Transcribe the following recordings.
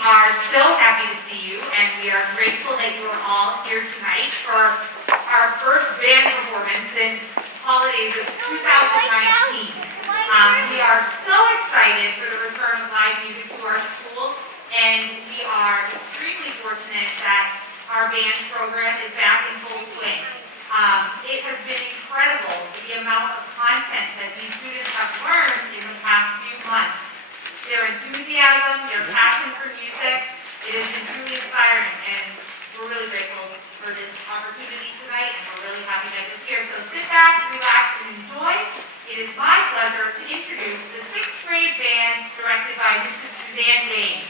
are so happy to see you, and we are grateful that you are all here tonight for our first band performance since holidays of 2019. We are so excited for the return of live music to our school, and we are extremely fortunate that our band program is back in full swing. It has been incredible the amount of content that these students have learned in the past few months. Their enthusiasm, their passion for music, it has been truly inspiring, and we're really grateful for this opportunity tonight, and we're really happy that you're here. So sit back, relax, and enjoy. It is my pleasure to introduce the 6th grade band directed by Mrs. Suzanne Dane.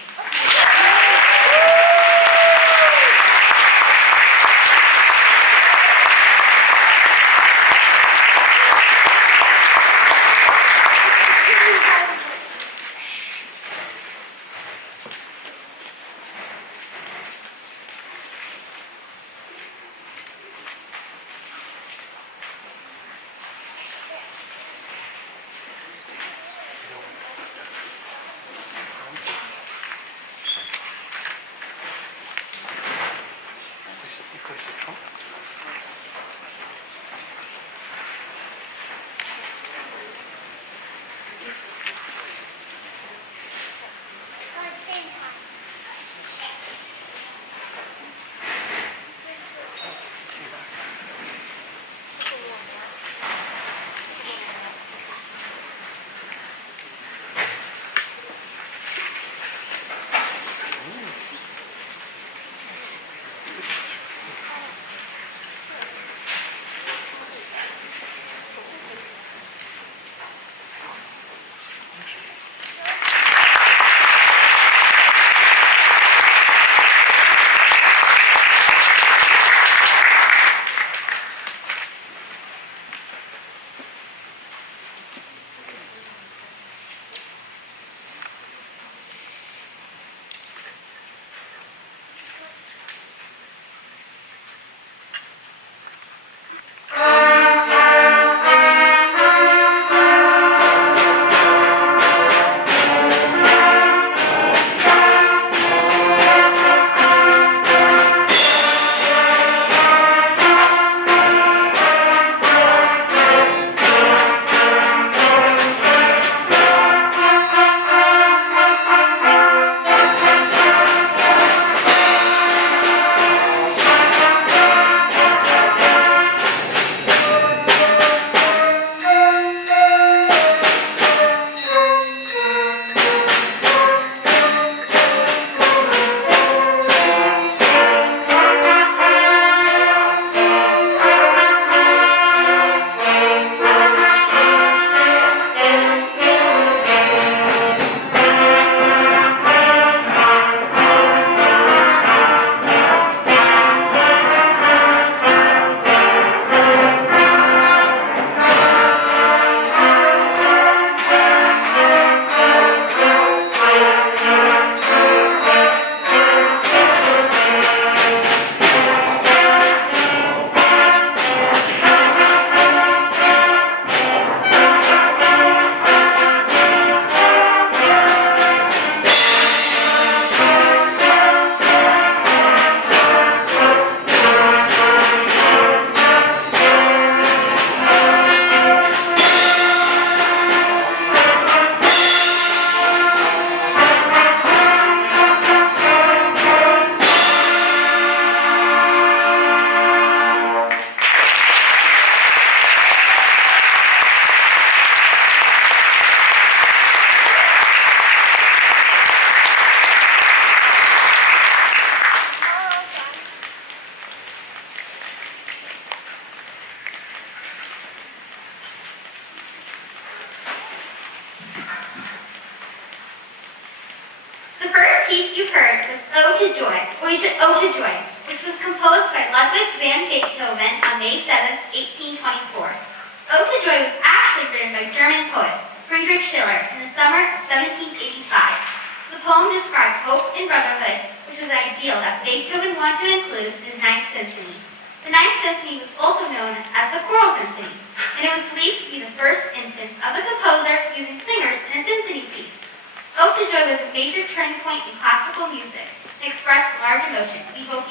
Ode to Joy was a major turning point in classical music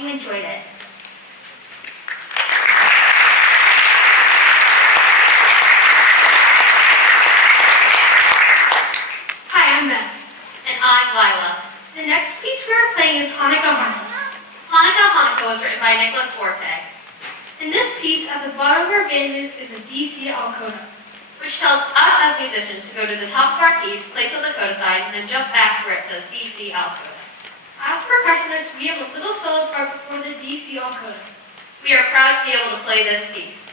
enjoyed it. Hi, I'm Beth. And I'm Lila. The next piece we are playing is Hanukkah Hanukkah. Hanukkah was written by Nicholas Forte, In this piece, at the bottom of our band is a DC al coda. which tells us as musicians to go to the top of our piece, play till the coda side, and then jump back where it says DC al coda. As percussionists, we have a little solo part before the DC al coda. We are proud to be able to play this piece.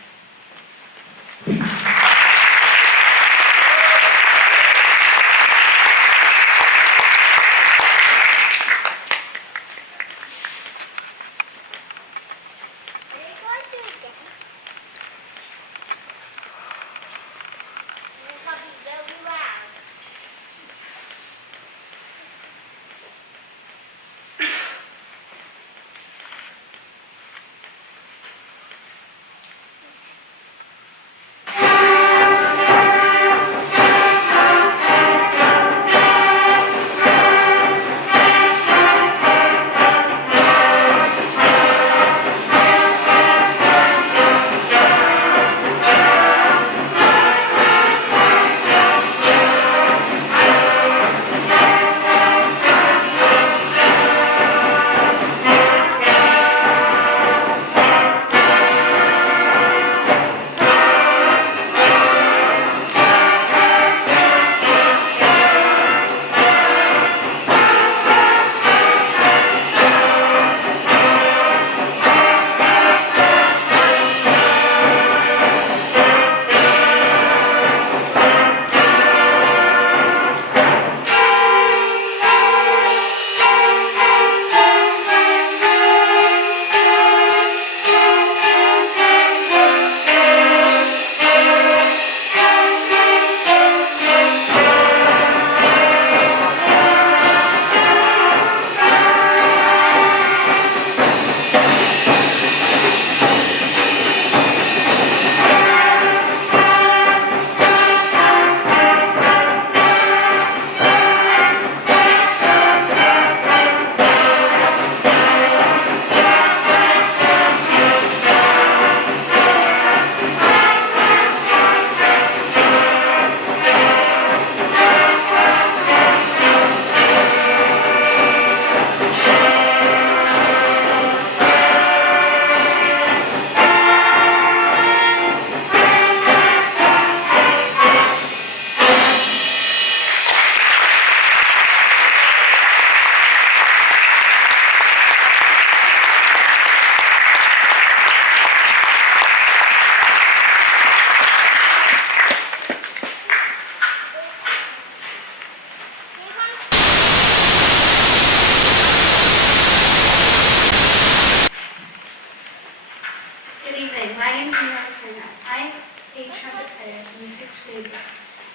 Good evening. My name is Mira. I am a trumpet player in the 6th grade.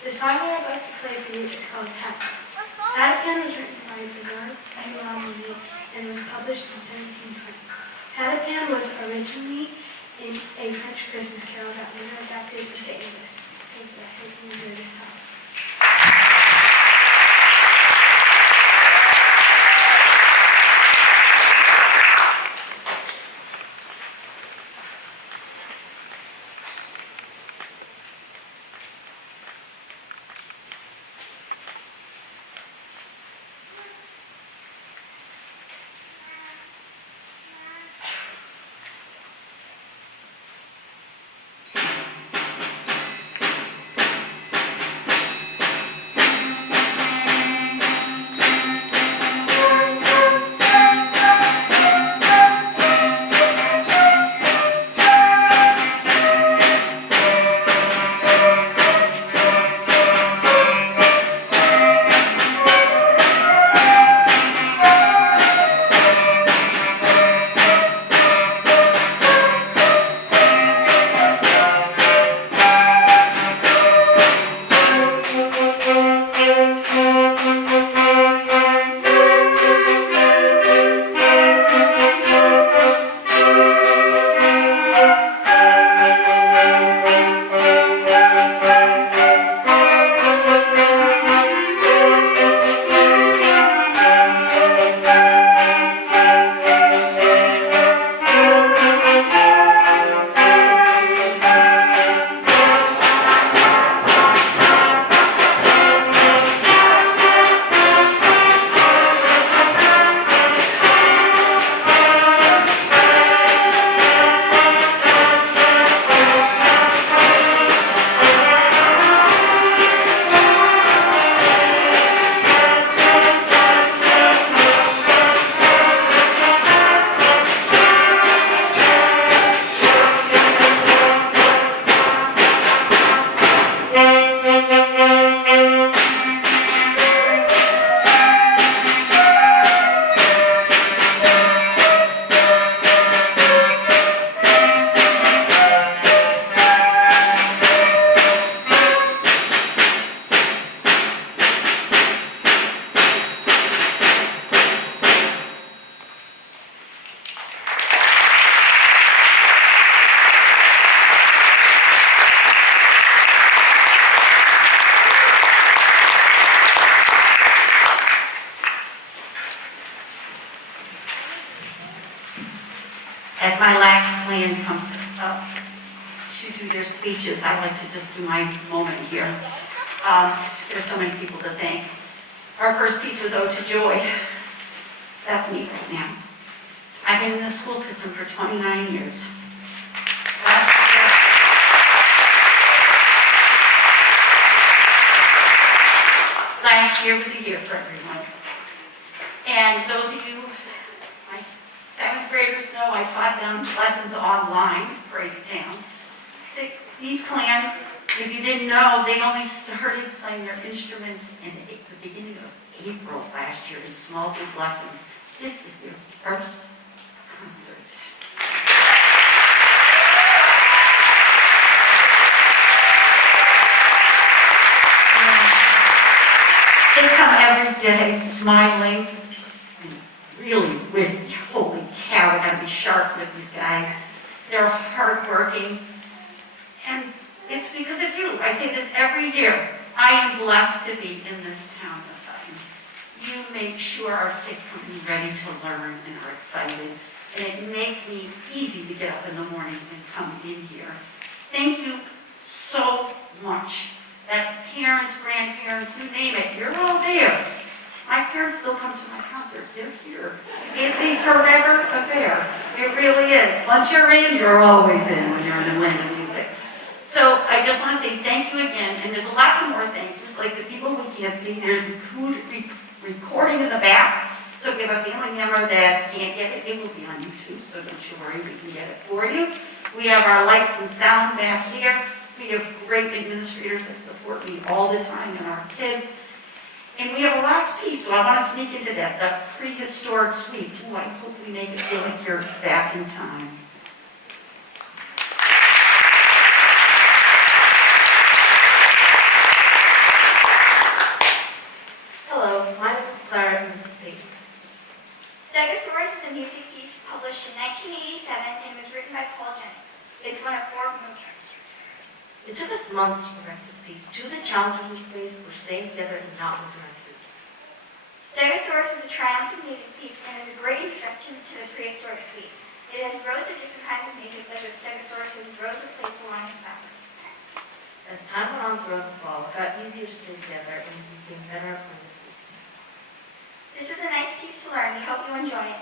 The song we're about to play for you is called Patapan. Patapan was written by Bernard Duhamel and was published in 1720. Patapan was originally in a French Christmas carol that later adapted into English. Thank you. I hope you enjoy this song. clan comes up to do their speeches, I like to just do my moment here. There's so many people to thank. Our first piece was Ode to Joy. That's me right now. I've been in the school system for 29 years. Last year was a year for everyone. And those of you, my 7th graders know I taught them lessons online, crazy town. East Clan, if you didn't know, they only started playing their instruments in the beginning of April last year in small group lessons. This is their first concert. They come every day smiling and really witty. Holy cow, I gotta be sharp with these guys. They're hardworking, and it's because of you. I say this every year. I am blessed to be in this town of Sutton. You make sure our kids come in ready to learn and are excited, and it makes me easy to get up in the morning and come in here. Thank you so much. That's parents, grandparents, you name it, you're all there. My parents still come to my concert, they're here. It's a forever affair, it really is. Once you're in, you're always in when you're in the land of music. So I just want to say thank you again, and there's lots of more thank yous, like the people we can't see, there's recording in the back, so if you have a family member that can't get it, it will be on YouTube, so don't you worry, we can get it for you. We have our lights and sound back here. We have great administrators that support me all the time and our kids. And we have a last piece, so I want to sneak into that, the prehistoric suite. Ooh, I hope we make it feel like you're back in time. Hello, my name is Clara and this is Peyton. Stegosaurus is a music piece published in 1987 and was written by Paul Jennings. It's one of 4 movements. It took us months to perfect this piece. 2 of the challenges we faced were staying together and not losing our cues. Stegosaurus is a triumphant music piece and is a great introduction to the prehistoric suite. It has rows of different kinds of music, like the Stegosaurus has rows of plates along its back. As time went on throughout the fall, it got easier to stay together and we became better at playing this piece. This was a nice piece to learn. We hope you enjoy it.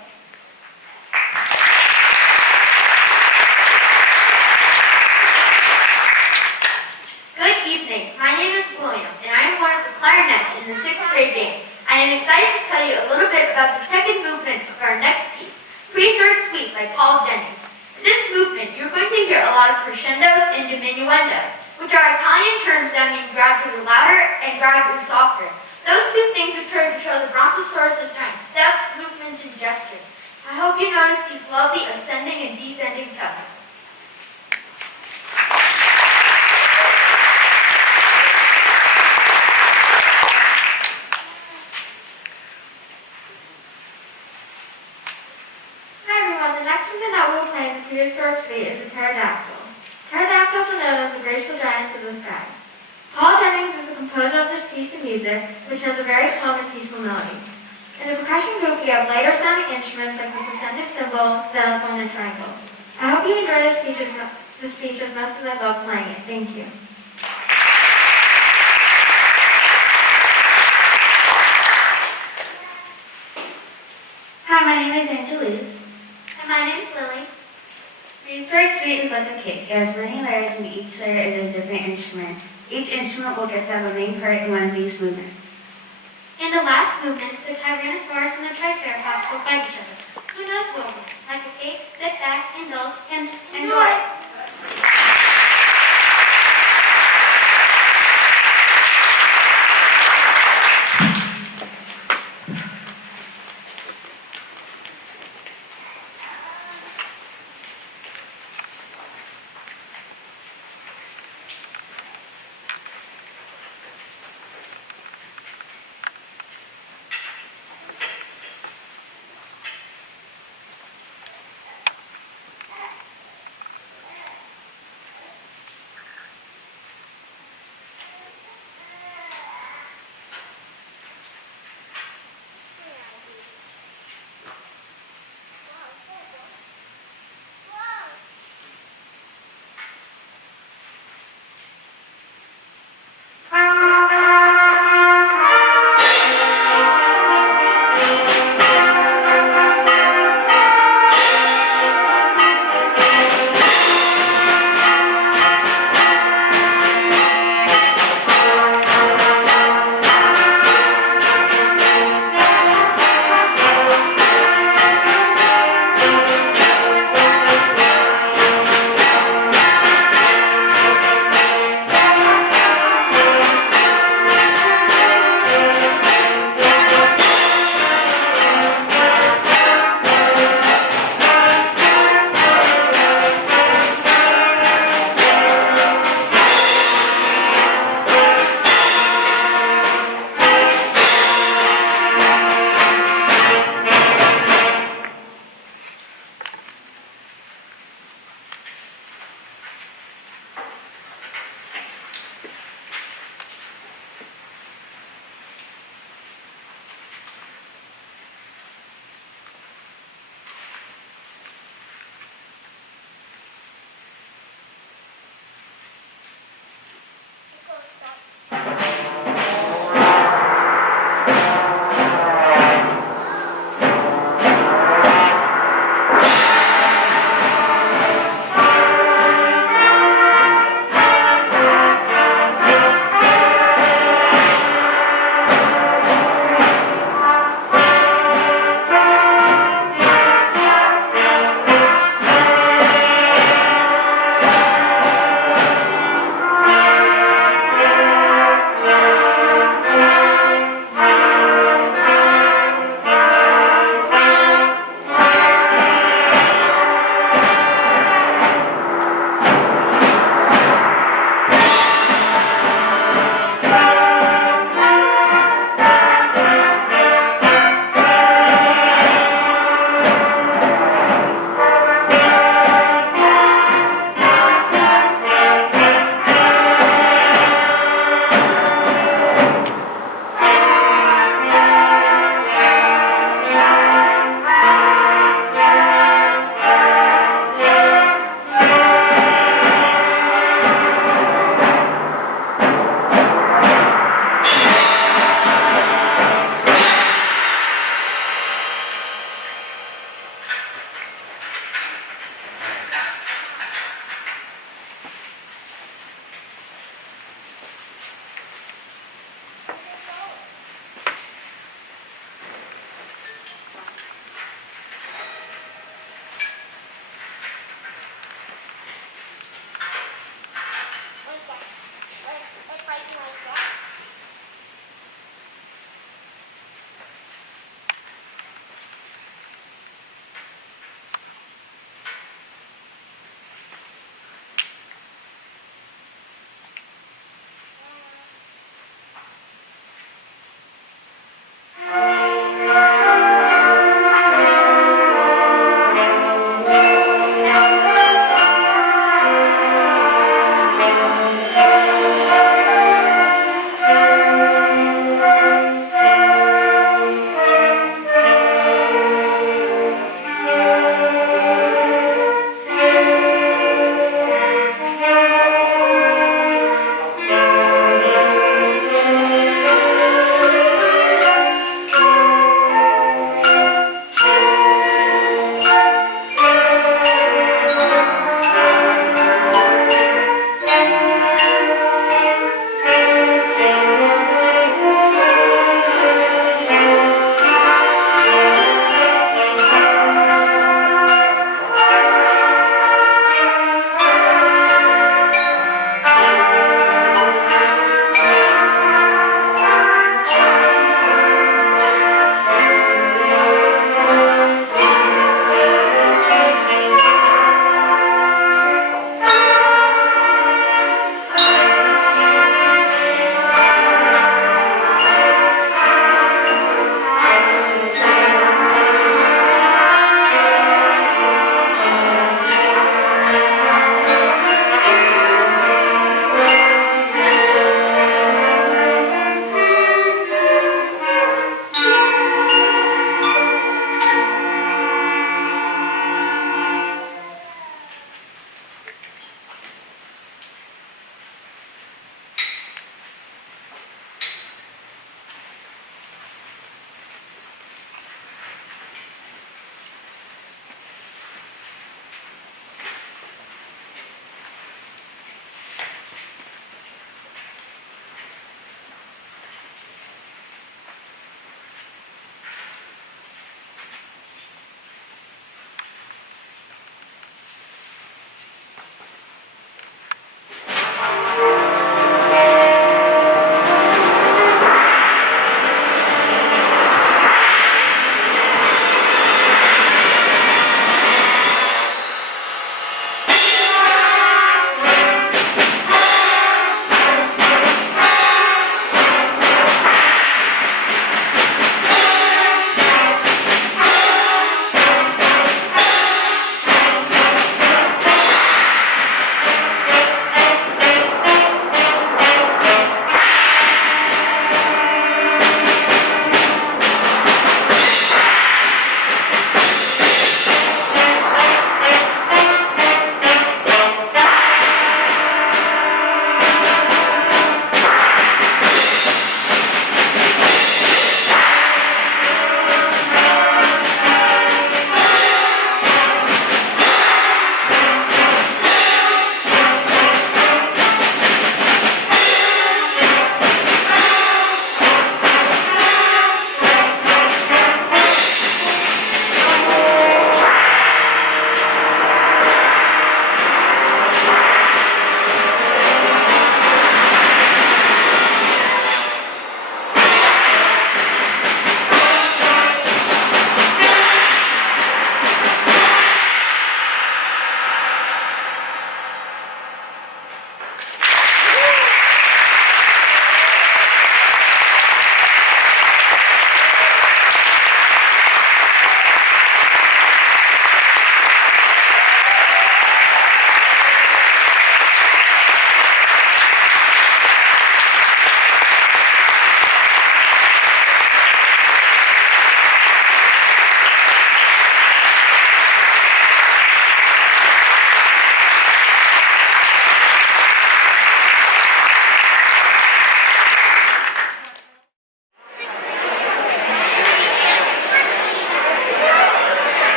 Good evening. My name is William, and I am one of the clarinets in the 6th grade band. I am excited to tell you a little bit about the second movement of our next piece, Prehistoric Suite by Paul Jennings. In this movement, you're going to hear a lot of crescendos and diminuendos, which are Italian terms that mean gradually louder and gradually softer. Those 2 things occur to show the Brontosaurus' giant steps, movements, and gestures. I hope you notice these lovely ascending and descending tones. Prehistoric suite is a pterodactyl. Pterodactyls are known as the graceful giants of the sky. Paul Jennings is the composer of this piece of music, which has a very calm and peaceful melody. In the percussion group, we have lighter sounding instruments like the suspended cymbal, xylophone, and triangle. I hope you enjoy this speech as much as I love playing it. Thank you. Hi, my name is Angelise. And my name is Lily. Prehistoric suite is like a cake. It has many layers and each layer is a different instrument. Each instrument will get to have a main part in one of these movements. In the last movement, the Tyrannosaurus and the Triceratops will fight each other. Who knows who will win? Like a cake, sit back, indulge, and enjoy.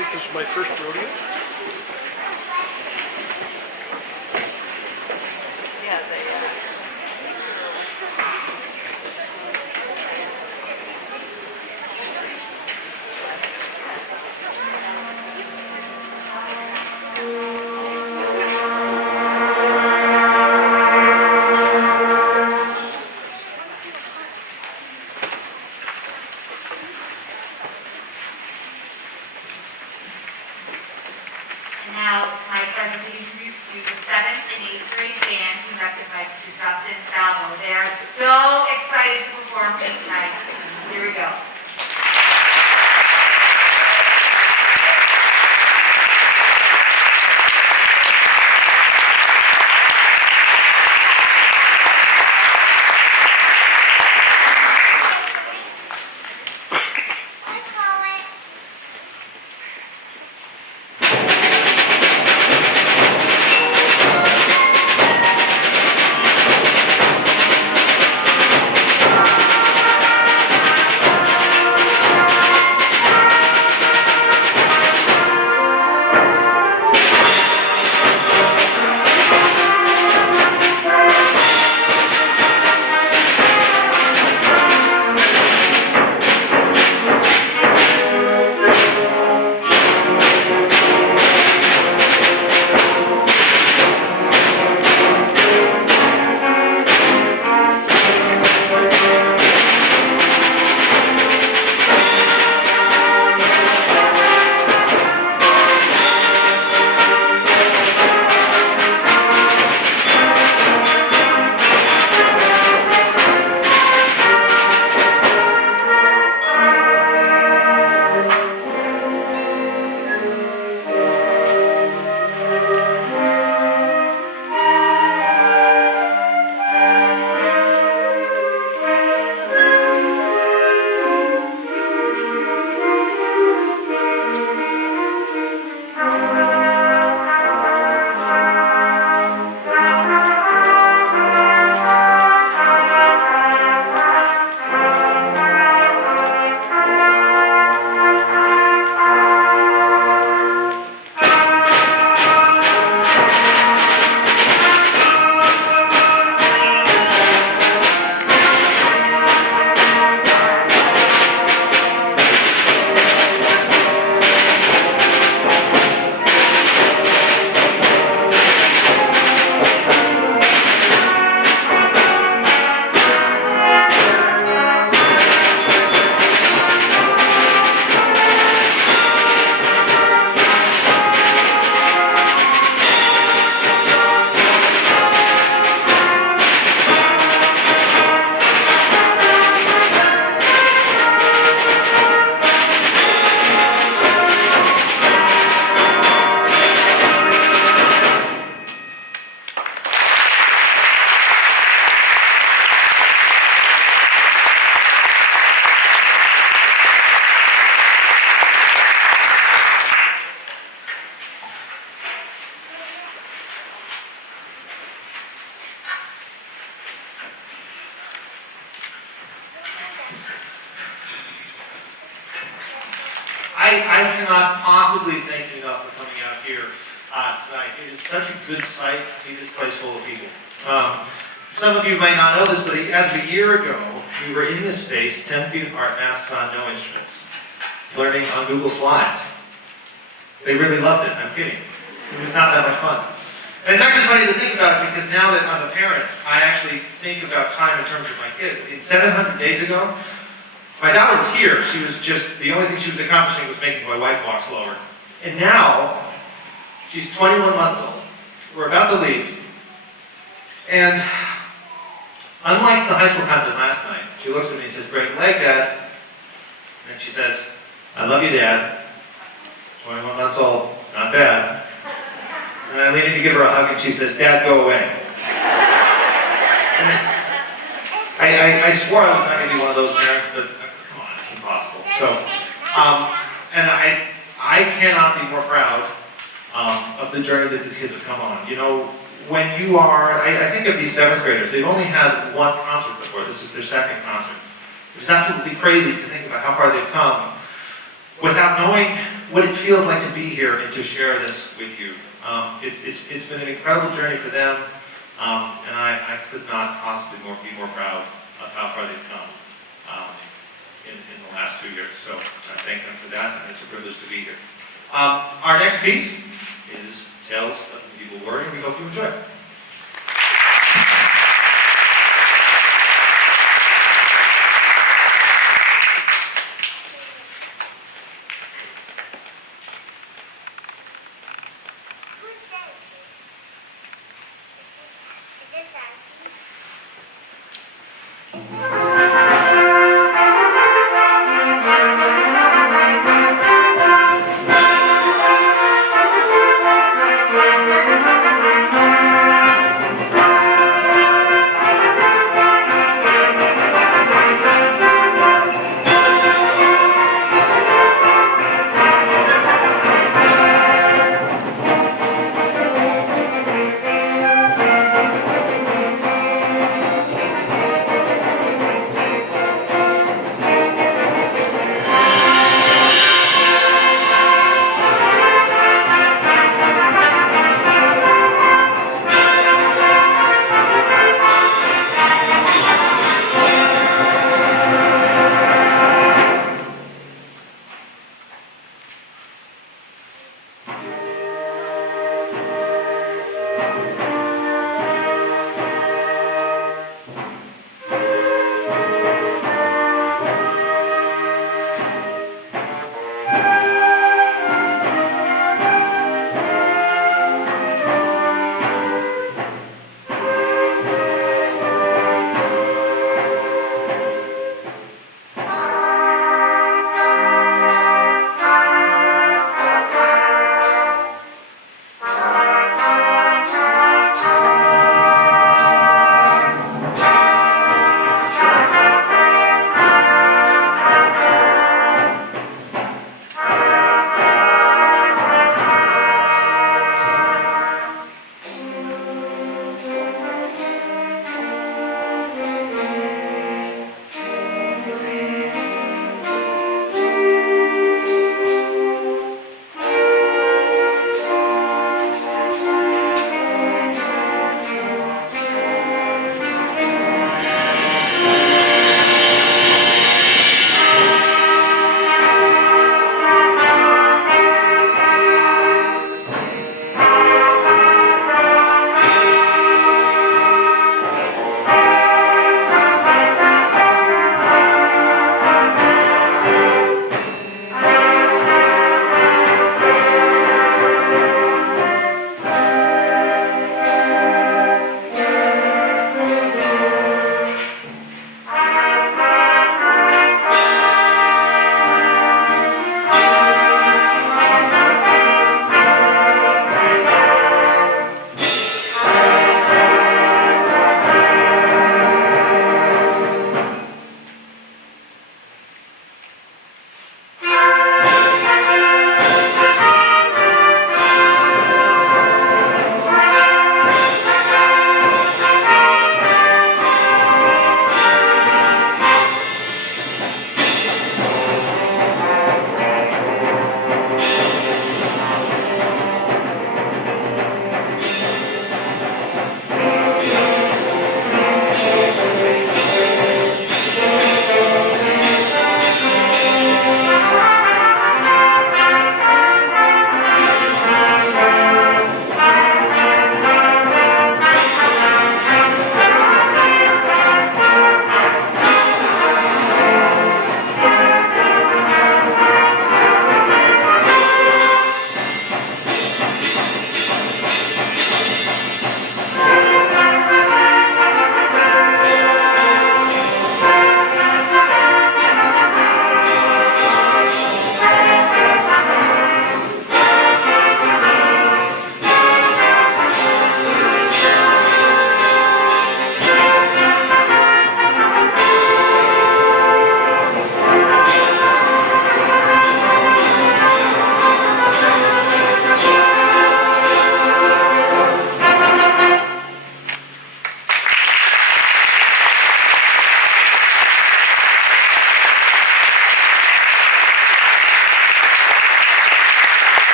think this is my first rodeo. And now it's my pleasure to introduce you the 7th and 8th grade band conducted by Mr. Justin Falvo. They are so excited to perform for you tonight. Here we go. I cannot possibly thank you enough for coming out here tonight. It is such a good sight to see this place full of people. Some of you might not know this, but as of a year ago, we were in this space, 10 feet apart, masks on, no instruments, learning on Google Slides. They really loved it, I'm kidding. It was not that much fun. And it's actually funny to think about it because now that I'm a parent, I actually think about time in terms of my kids. 700 days ago, my daughter was here. She was just, the only thing she was accomplishing was making my wife walk slower. And now, she's 21 months old. We're about to leave. And unlike the high school concert last night, she looks at me and says, "Break a leg, Dad." And she says, "I love you, Dad." 21 months old, not bad. And I lean in to give her a hug and she says, "Dad, go away." I swore I was not going to be one of those parents, but come on, it's impossible. So, and I cannot be more proud of the journey that these kids have come on. You know, when you are, I think of these 7th graders, they've only had one concert before. This is their 2nd concert. It's absolutely crazy to think about how far they've come without knowing what it feels like to be here and to share this with you. It's been an incredible journey for them, and I could not possibly be more proud of how far they've come in the last 2 years. So I thank them for that, and it's a privilege to be here. Our next piece is Tales of the Medieval Warrior, and we hope you enjoy it. Thank you.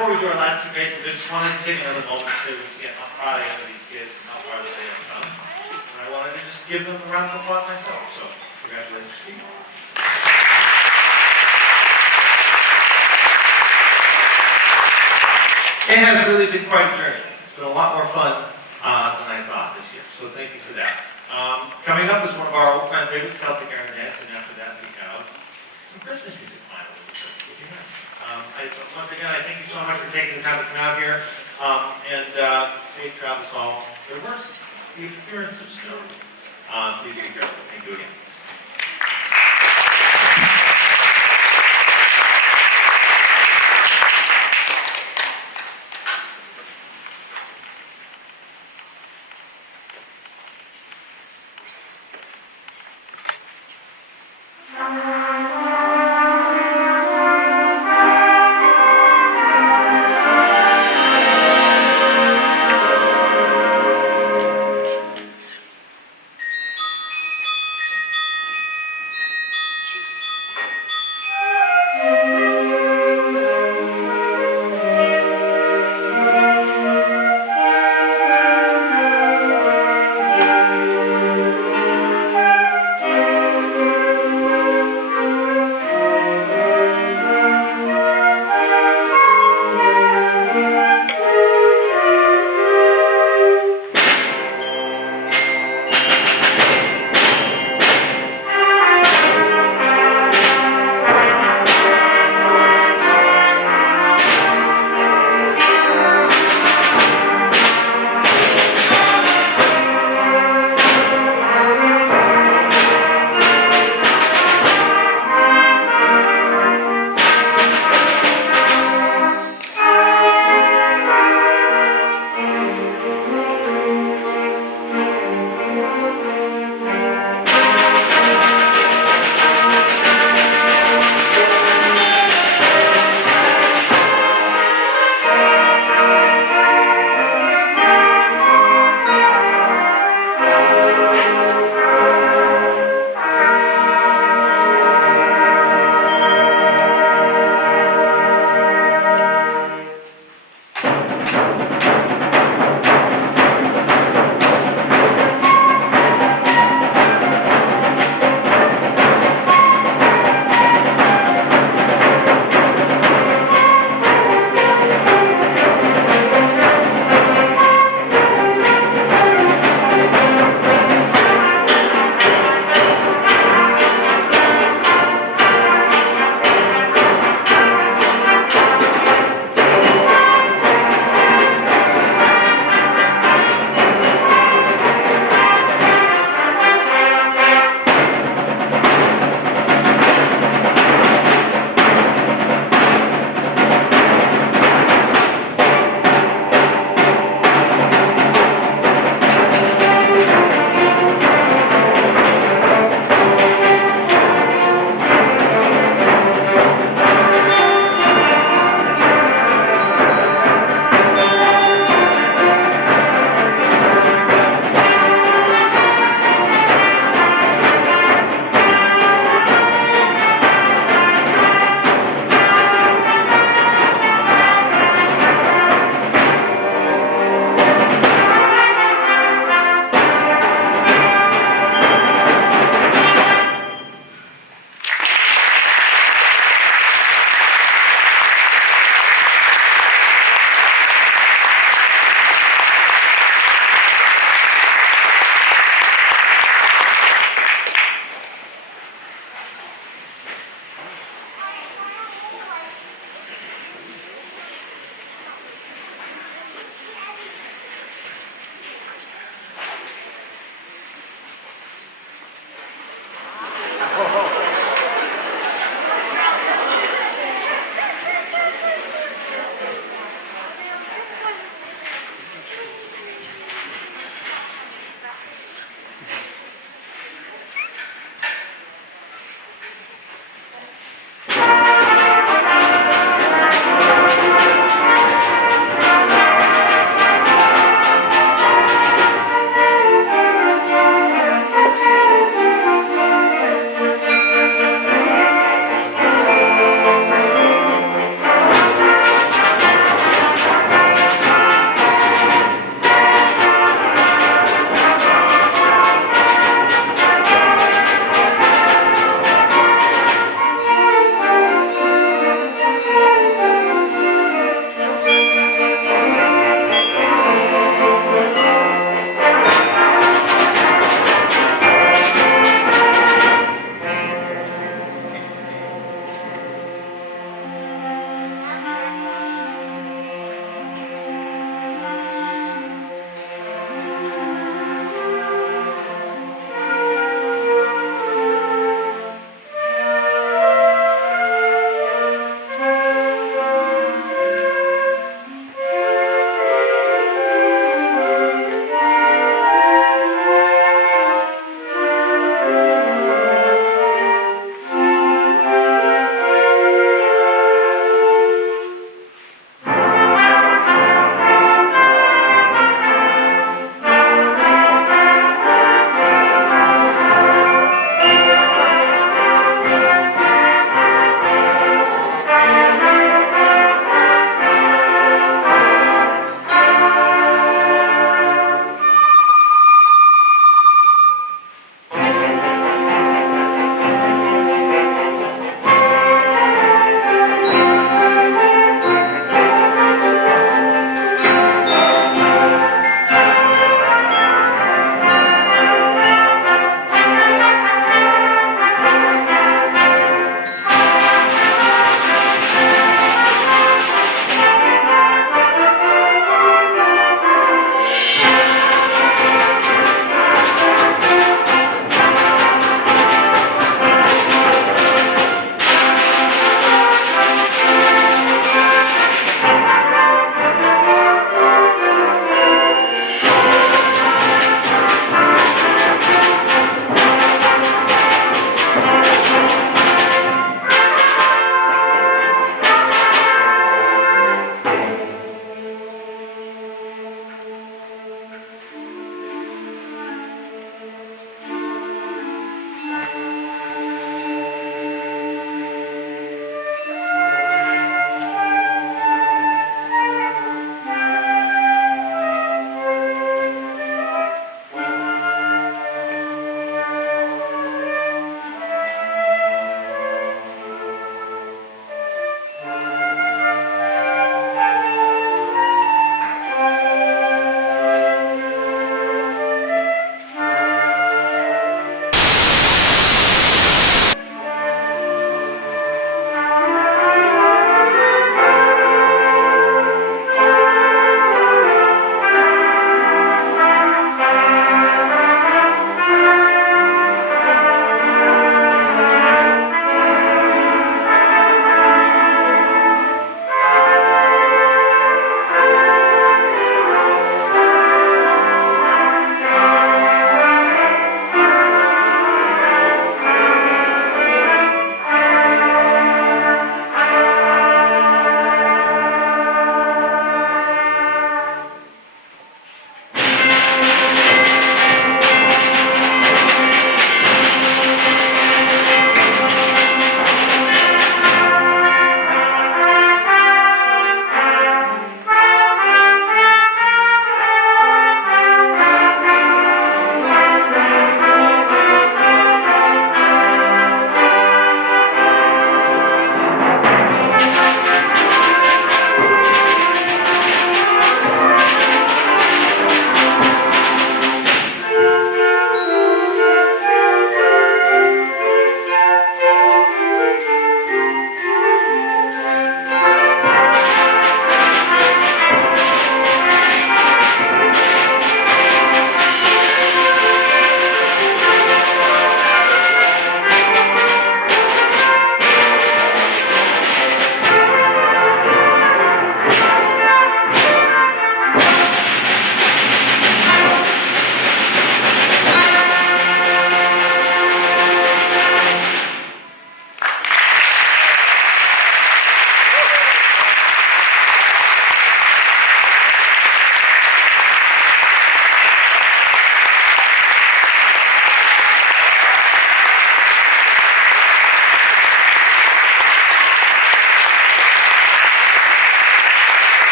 Before we do our last two cases, I just wanted to take another moment to say once again how proud I am of these kids and how far that they have come. And I wanted to just give them a round of applause myself, so congratulations to you. It has really been quite a journey. It's been a lot more fun than I thought this year, so thank you for that. Coming up is one of our old-time favorites, Celtic Iron Dance, and after that we have some Christmas music finally. Once again, I thank you so much for taking the time to come out here, and safe travels home. There was the appearance of snow. Please be careful. Thank you again.